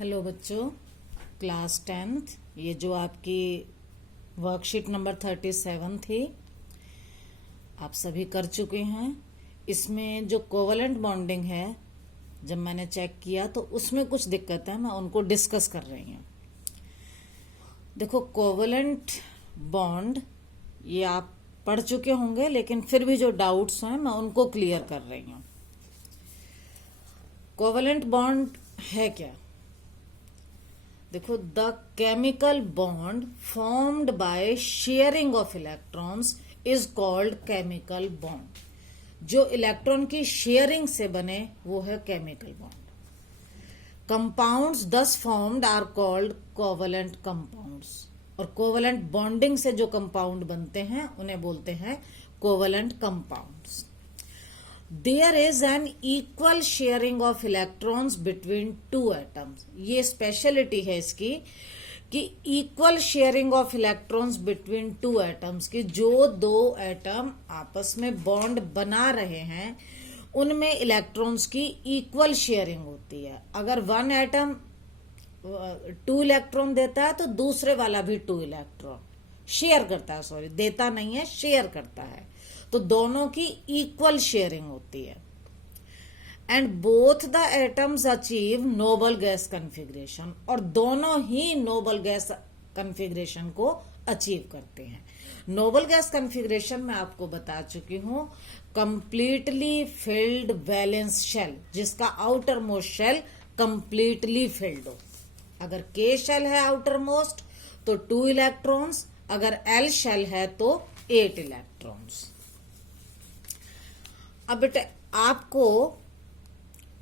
Hello बच्चों, class 10th ये जो आपकी वर्कशीट नंबर 37 थी आप सभी कर चुके हैं। इसमें जो कोवलेंट बॉन्डिंग है, जब मैंने चेक किया तो उसमें कुछ दिक्कत है, मैं उनको डिस्कस कर रही हूँ। देखो, कोवलेंट बॉन्ड ये आप पढ़ चुके होंगे, लेकिन फिर भी जो डाउट्स हैं मैं उनको क्लियर कर रही हूँ। कोवलेंट बॉन्ड है क्या? देखो, the chemical bond formed by sharing of electrons is called chemical bond. जो इलेक्ट्रॉन की शेयरिंग से बने वो है chemical bond. Compounds thus formed are called covalent compounds. और कोवलेंट बॉन्डिंग से जो कंपाउंड बनते हैं उन्हें बोलते हैं covalent compounds. There is an equal sharing of electrons between two atoms। ये स्पेशलिटी है इसकी कि equal sharing of electrons between two atoms, की जो दो एटम आपस में बॉन्ड बना रहे हैं उनमें इलेक्ट्रॉन्स की इक्वल शेयरिंग होती है। अगर वन एटम 2 इलेक्ट्रॉन देता है तो दूसरे वाला भी 2 इलेक्ट्रॉन शेयर करता है, सॉरी देता नहीं है, शेयर करता है, तो दोनों की इक्वल शेयरिंग होती है। And both the atoms achieve noble gas configuration, और दोनों ही नोबल गैस कॉन्फ़िगरेशन को अचीव करते हैं। नोबल गैस कॉन्फ़िगरेशन मैं आपको बता चुकी हूं, कंप्लीटली फिल्ड वैलेंस शेल, जिसका outer most shell completely filled हो। अगर के शेल है आउटर मोस्ट तो 2 इलेक्ट्रॉन्स, अगर एल शेल है तो 8 इलेक्ट्रॉन्स। अब बेटा आपको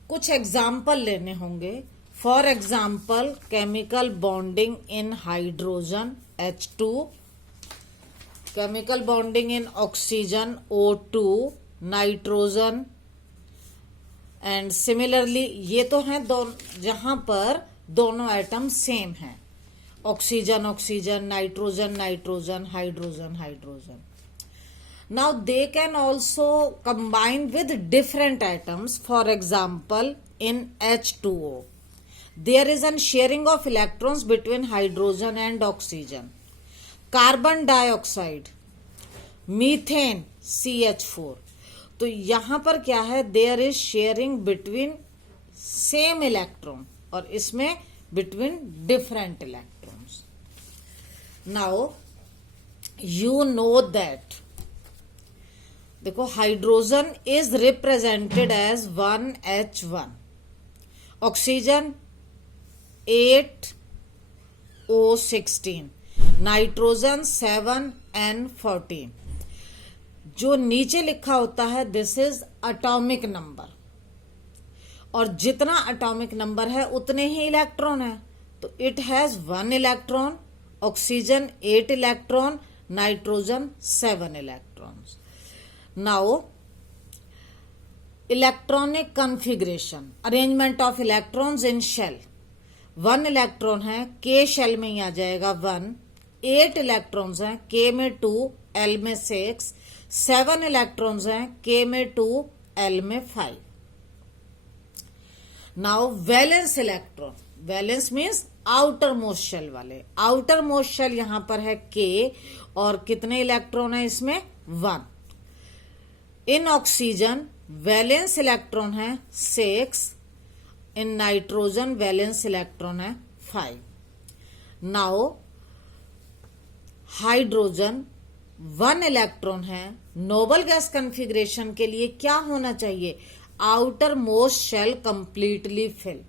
कुछ एग्जाम्पल लेने होंगे। For example, chemical bonding in hydrogen H2, chemical bonding in oxygen O2, nitrogen, and similarly ये तो हैं जहां पर दोनों एटम सेम हैं, oxygen oxygen, nitrogen nitrogen, hydrogen hydrogen. Now they can also combine with different atoms. For example, in H2O, there is a sharing of electrons between hydrogen and oxygen. Carbon dioxide, methane, CH4. तो यहां पर क्या है? There is sharing between same electron, और इसमें between different electrons. Now you know that, देखो, hydrogen is represented as 1H1, oxygen 8O16, nitrogen 7N14। जो नीचे लिखा होता है दिस इज एटॉमिक नंबर, और जितना एटॉमिक नंबर है उतने ही इलेक्ट्रॉन है। तो it has 1 electron, oxygen 8 electron, nitrogen 7 electrons. Now, electronic configuration, arrangement of electrons in shell। 1 electron है, K शेल में ही आ जाएगा 1, 8 इलेक्ट्रॉन्स हैं, K में 2, L में 6, 7 इलेक्ट्रॉन्स हैं, K में 2, L में 5। Now, valence electron, valence means outer most shell वाले, आउटर मोस्ट शेल यहां पर है K, और कितने इलेक्ट्रॉन है इसमें? 1। इन ऑक्सीजन वैलेंस इलेक्ट्रॉन है 6, इन नाइट्रोजन वैलेंस इलेक्ट्रॉन है 5। नाउ हाइड्रोजन 1 इलेक्ट्रॉन है, नोबल गैस कॉन्फ़िगरेशन के लिए क्या होना चाहिए? Outer most shell completely fill.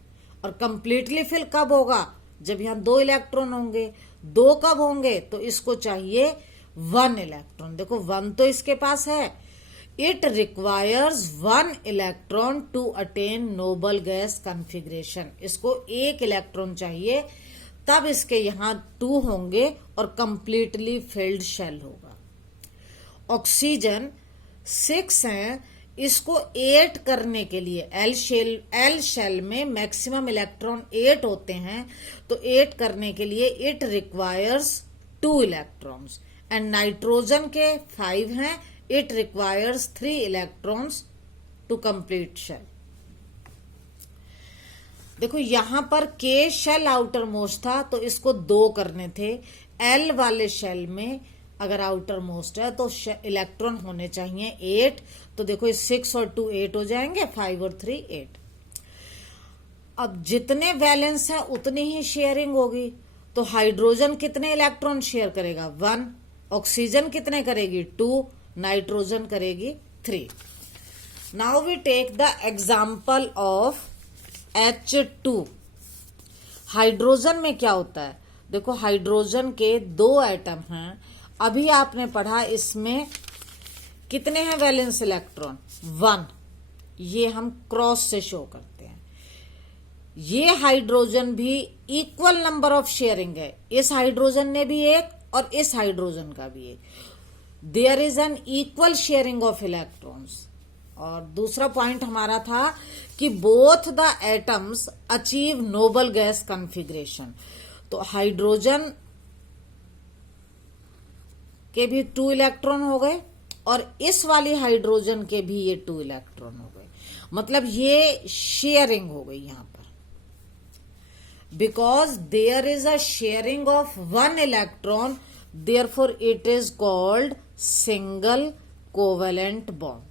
और कंप्लीटली फिल कब होगा? जब यहां 2 इलेक्ट्रॉन होंगे। 2 कब होंगे? तो इसको चाहिए 1 इलेक्ट्रॉन। देखो 1 तो इसके पास है। It requires 1 electron to attain noble gas configuration। इसको 1 इलेक्ट्रॉन चाहिए, तब इसके यहां 2 होंगे और कंप्लीटली फिल्ड शेल होगा। ऑक्सीजन 6 है, इसको 8 करने के लिए एल शेल में मैक्सिमम इलेक्ट्रॉन 8 होते हैं, तो 8 करने के लिए it requires 2 electrons. And nitrogen के 5 हैं, it requires 3 electrons to complete shell। देखो यहां पर के शेल आउटर मोस्ट था तो इसको 2 करने थे। एल वाले शेल में अगर आउटर मोस्ट है तो इलेक्ट्रॉन होने चाहिए 8। तो देखो 6 और 2 8 हो जाएंगे, 5 और 3 8। अब जितने वैलेंस है उतनी ही शेयरिंग होगी। तो हाइड्रोजन कितने इलेक्ट्रॉन शेयर करेगा? 1। ऑक्सीजन कितने करेगी? 2। नाइट्रोजन करेगी 3। Now we take the example of H2। Hydrogen में क्या होता है? देखो हाइड्रोजन के 2 एटम हैं। अभी आपने पढ़ा इसमें कितने हैं वैलेंस इलेक्ट्रॉन? 1। ये हम क्रॉस से शो करते हैं। ये हाइड्रोजन भी इक्वल नंबर ऑफ शेयरिंग है। इस हाइड्रोजन ने भी एक और इस हाइड्रोजन का भी एक। There is an equal sharing of electrons. और दूसरा पॉइंट हमारा था कि both the atoms achieve noble gas configuration. तो हाइड्रोजन के भी 2 इलेक्ट्रॉन हो गए और इस वाली हाइड्रोजन के भी ये 2 इलेक्ट्रॉन हो गए। मतलब ये शेयरिंग हो गई यहां पर। Because there is a sharing of 1 electron, therefore it is called single covalent bond.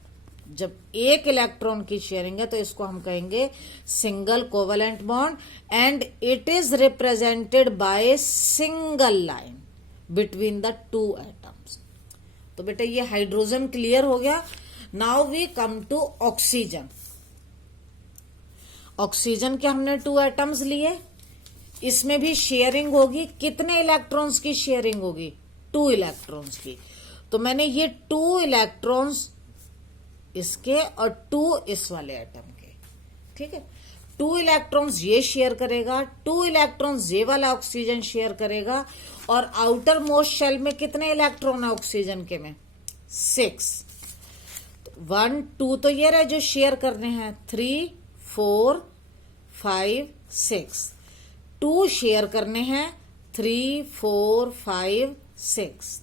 जब एक इलेक्ट्रॉन की शेयरिंग है तो इसको हम कहेंगे single covalent bond and it is represented by single line between the 2 atoms. तो बेटा ये हाइड्रोजन क्लियर हो गया। Now we come to oxygen. Oxygen के हमने 2 एटम्स लिए, इसमें भी शेयरिंग होगी। कितने इलेक्ट्रॉन्स की शेयरिंग होगी? 2 इलेक्ट्रॉन्स की। तो मैंने ये 2 इलेक्ट्रॉन्स इसके और 2 इस वाले एटम के, ठीक है। 2 इलेक्ट्रॉन्स ये शेयर करेगा, 2 इलेक्ट्रॉन्स ये वाला ऑक्सीजन शेयर करेगा। और आउटर मोस्ट शेल में कितने इलेक्ट्रॉन है ऑक्सीजन के में? 6। 1 2 तो ये रहे जो शेयर करने हैं, 3 4 5 6। 2 शेयर करने हैं, 3 4 5 6।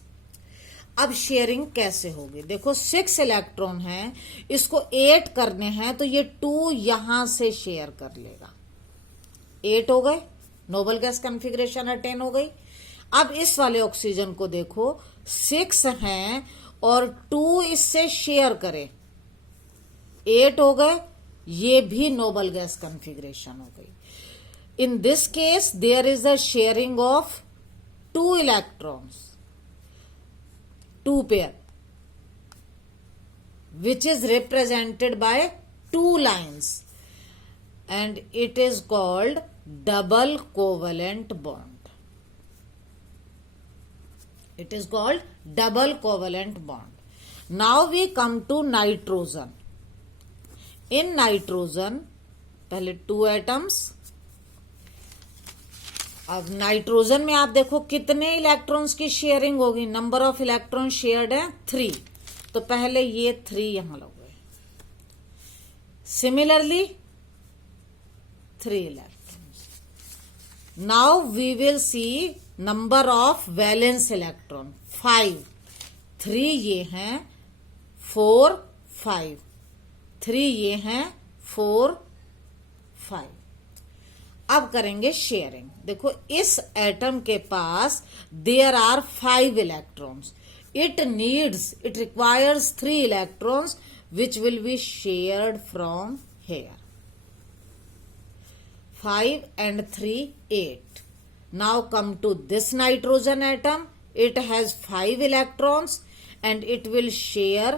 अब शेयरिंग कैसे होगी? देखो 6 इलेक्ट्रॉन है, इसको 8 करने हैं तो ये 2 यहां से शेयर कर लेगा। 8 हो गए, नोबल गैस कॉन्फ़िगरेशन अटेन हो गई। अब इस वाले ऑक्सीजन को देखो 6 हैं और 2 इससे शेयर करे, 8 हो गए, ये भी नोबल गैस कॉन्फ़िगरेशन हो गई। In this case, there is a sharing of 2 electrons, 2 pair, which is represented by 2 lines, and it is called double covalent bond. It is called double covalent bond. Now we come to nitrogen. In nitrogen, पहले 2 atoms। अब nitrogen में आप देखो कितने electrons की sharing होगी? Number of electron shared है 3। तो पहले ये 3 यहां लगोगे। Similarly 3 electrons. Now we will see number of valence electron 5। 3 ये हैं, 4 5। 3 ये हैं, 4 5। अब करेंगे शेयरिंग। देखो इस एटम के पास there are 5 electrons. It requires 3 electrons which will be shared from here. 5 and 3 8. Now come to this nitrogen atom. It has 5 electrons and it will share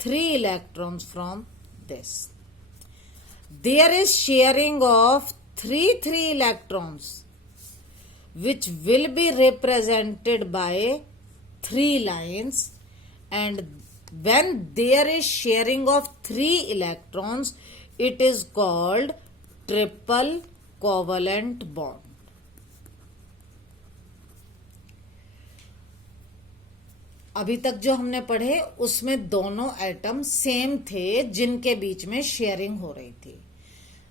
3 electrons from this. There is sharing of 3 electrons which will be represented by 3 lines, and when there is sharing of 3 electrons it is called triple covalent bond. अभी तक जो हमने पढ़े उसमें दोनों atom same थे जिनके बीच में शेयरिंग हो रही थी।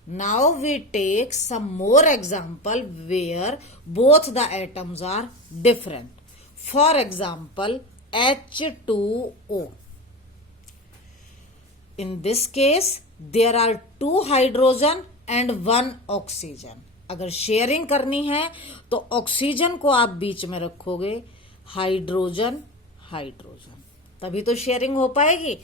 Now we take some more example where both the atoms are different. For example, H2O. In this case, there are 2 hydrogen and 1 oxygen. अगर शेयरिंग करनी है तो ऑक्सीजन को आप बीच में रखोगे, हाइड्रोजन हाइड्रोजन, तभी तो शेयरिंग हो पाएगी।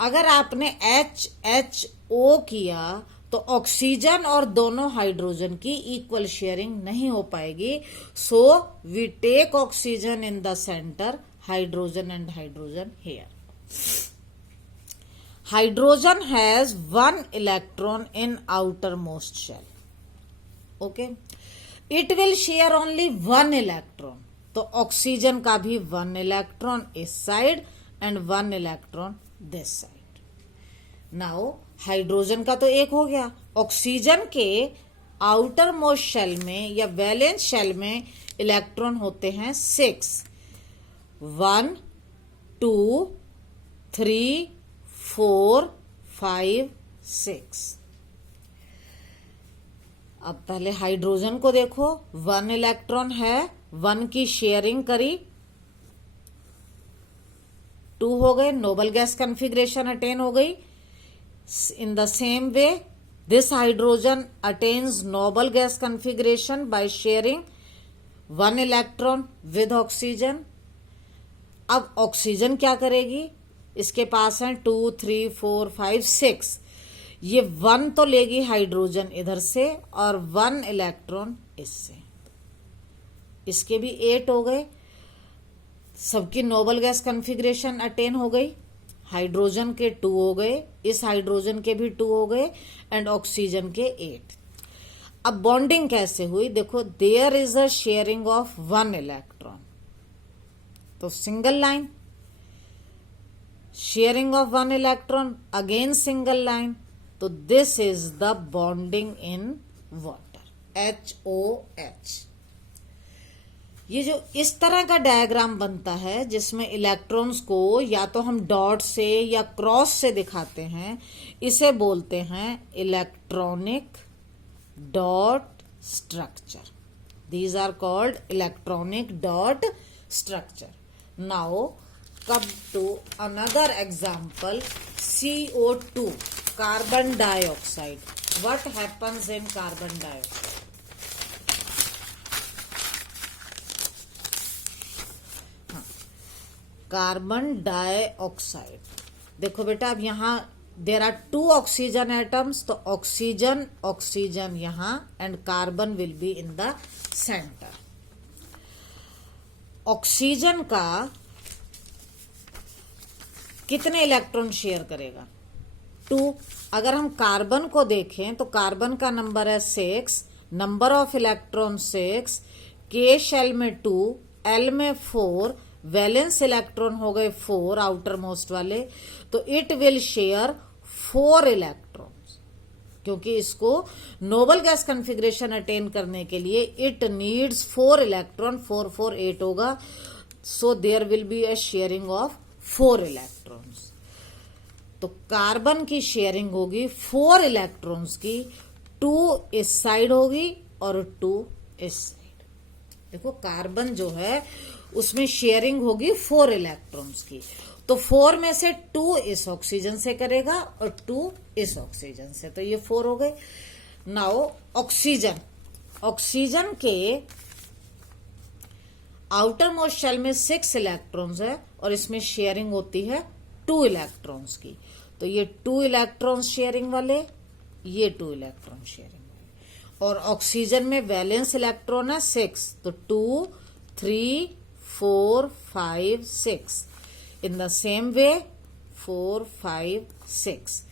अगर आपने HHO किया तो ऑक्सीजन और दोनों हाइड्रोजन की इक्वल शेयरिंग नहीं हो पाएगी। So we take oxygen in the centre, hydrogen and hydrogen here. Hydrogen has 1 electron in outermost shell. Okay, it will share only 1 electron. तो ऑक्सीजन का भी 1 इलेक्ट्रॉन इस side and 1 electron this side. Now hydrogen का तो एक हो गया। Oxygen के आउटर मोस्ट शेल में या वैलेंस शेल में इलेक्ट्रॉन होते हैं 6, 1 2 3 4 5 6। अब पहले हाइड्रोजन को देखो, 1 इलेक्ट्रॉन है, 1 की शेयरिंग करी, 2 हो गए, नोबल गैस कॉन्फ़िगरेशन अटेन हो गई। In the same way this hydrogen attains Nobel gas configuration by sharing 1 electron with oxygen. अब ऑक्सीजन क्या करेगी, इसके पास है 2 3 4 5 6, ये 1 तो लेगी हाइड्रोजन इधर से और 1 इलेक्ट्रॉन इससे, इसके भी 8 हो गए। सबकी नोबल गैस कॉन्फ़िगरेशन अटेन हो गई। हाइड्रोजन के 2 हो गए, इस हाइड्रोजन के भी 2 हो गए एंड ऑक्सीजन के 8। अब बॉन्डिंग कैसे हुई देखो, there is a sharing of 1 electron, तो single line, sharing of 1 electron, again single line, तो this is the bonding in water, HOH। ये जो इस तरह का डायग्राम बनता है जिसमें इलेक्ट्रॉन्स को या तो हम डॉट से या क्रॉस से दिखाते हैं, इसे बोलते हैं electronic dot structure. These are called electronic dot structure. Now come to another example, CO2, carbon dioxide. What happens in carbon dioxide? Carbon dioxide, देखो बेटा, अब यहां देर आर 2 ऑक्सीजन एटम्स, तो ऑक्सीजन ऑक्सीजन यहां and carbon will be in the centre. Oxygen का कितने electron share करेगा, 2। अगर हम कार्बन को देखें तो कार्बन का नंबर है 6, नंबर ऑफ इलेक्ट्रॉन 6, के शेल में 2, एल में 4, वैलेंस इलेक्ट्रॉन हो गए 4 आउटर मोस्ट वाले, तो इट विल शेयर 4 इलेक्ट्रॉन्स, क्योंकि इसको नोबल गैस कॉन्फ़िगरेशन अटेन करने के लिए इट नीड्स 4 इलेक्ट्रॉन, 4 4 8 होगा। So there will be a sharing of 4 electrons. तो कार्बन की शेयरिंग होगी 4 इलेक्ट्रॉन्स की, 2 इस साइड होगी और 2 इस साइड। देखो कार्बन जो है उसमें शेयरिंग होगी 4 इलेक्ट्रॉन्स की, तो 4 में से 2 इस ऑक्सीजन से करेगा और 2 इस ऑक्सीजन से, तो ये 4 हो गए। नाउ ऑक्सीजन, ऑक्सीजन के आउटर मोस्ट शेल में 6 इलेक्ट्रॉन्स है और इसमें शेयरिंग होती है 2 इलेक्ट्रॉन्स की, तो ये 2 इलेक्ट्रॉन्स शेयरिंग वाले, ये 2 इलेक्ट्रॉन शेयरिंग वाले। और ऑक्सीजन में वैलेंस इलेक्ट्रॉन है 6, तो 2 3 4 5 6। In the same way 4 5 6।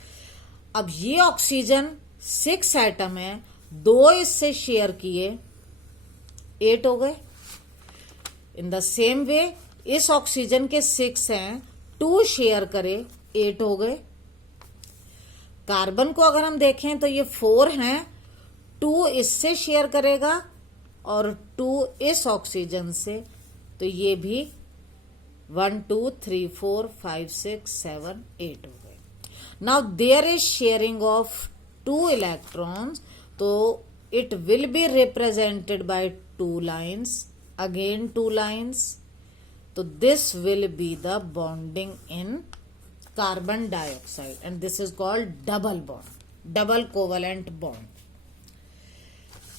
अब ये ऑक्सीजन 6 एटम है, 2 इससे शेयर किए, 8 हो गए। इन द सेम वे इस ऑक्सीजन के 6 हैं, 2 शेयर करे, 8 हो गए। कार्बन को अगर हम देखें तो ये 4 हैं, 2 इससे शेयर करेगा और 2 इस ऑक्सीजन से, तो ये भी 1 2 3 4 5 6 7 8 हो गए। Now there is sharing of 2 electrons, तो it will be represented by 2 lines, again 2 lines, so this will be the bonding in carbon dioxide and this is called double bond. double covalent bond.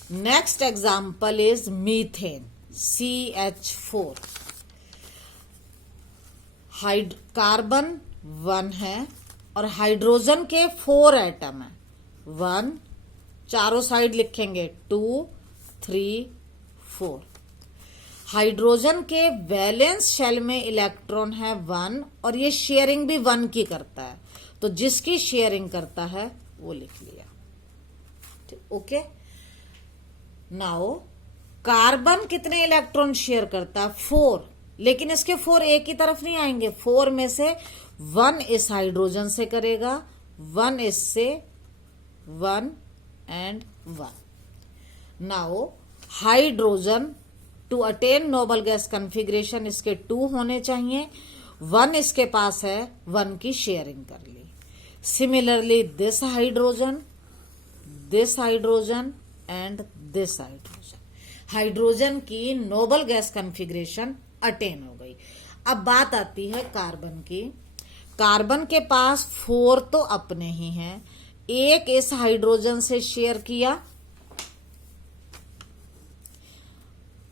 Next example is methane, CH4. Carbon 1 है और hydrogen के 4 atom है। 1, चारों side लिखेंगे 2, 3, 4। Hydrogen के valence shell में electron है 1 और ये शेयरिंग भी 1 की करता है, तो जिसकी शेयरिंग करता है वो लिख लिया। ओके, नाउ कार्बन कितने इलेक्ट्रॉन शेयर करता है? 4, लेकिन इसके 4 एक ही तरफ नहीं आएंगे। 4 में से 1 इस हाइड्रोजन से करेगा, 1 इससे, 1 and 1। Now hydrogen to attain noble gas configuration इसके 2 होने चाहिए। 1 इसके पास है, 1 की शेयरिंग कर ली। Similarly this hydrogen and this hydrogen, hydrogen की नोबल गैस कॉन्फ़िगरेशन अटेन हो गई। अब बात आती है कार्बन की। कार्बन के पास 4 तो अपने ही हैं, एक इस हाइड्रोजन से शेयर किया,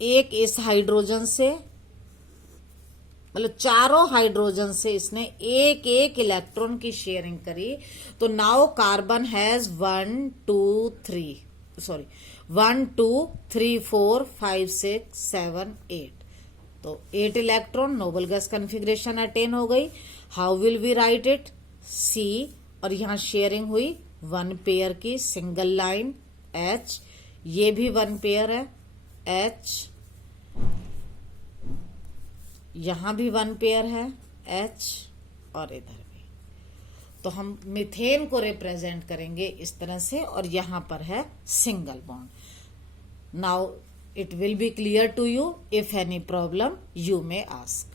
एक इस हाइड्रोजन से, मतलब चारों हाइड्रोजन से इसने एक एक इलेक्ट्रॉन की शेयरिंग करी। तो नाउ कार्बन हैज 1 2 3 4 5 6 7 8। तो 8 electron, noble gas configuration attain हो गई। How will we write it? C, और यहां शेयरिंग हुई 1 पेयर की, सिंगल लाइन H, ये भी 1 पेयर है H, यहां भी 1 पेयर है H, और इधर भी। तो हम मीथेन को रिप्रेजेंट करेंगे इस तरह से, और यहां पर है single bond. Now it will be clear to you. If any problem, you may ask.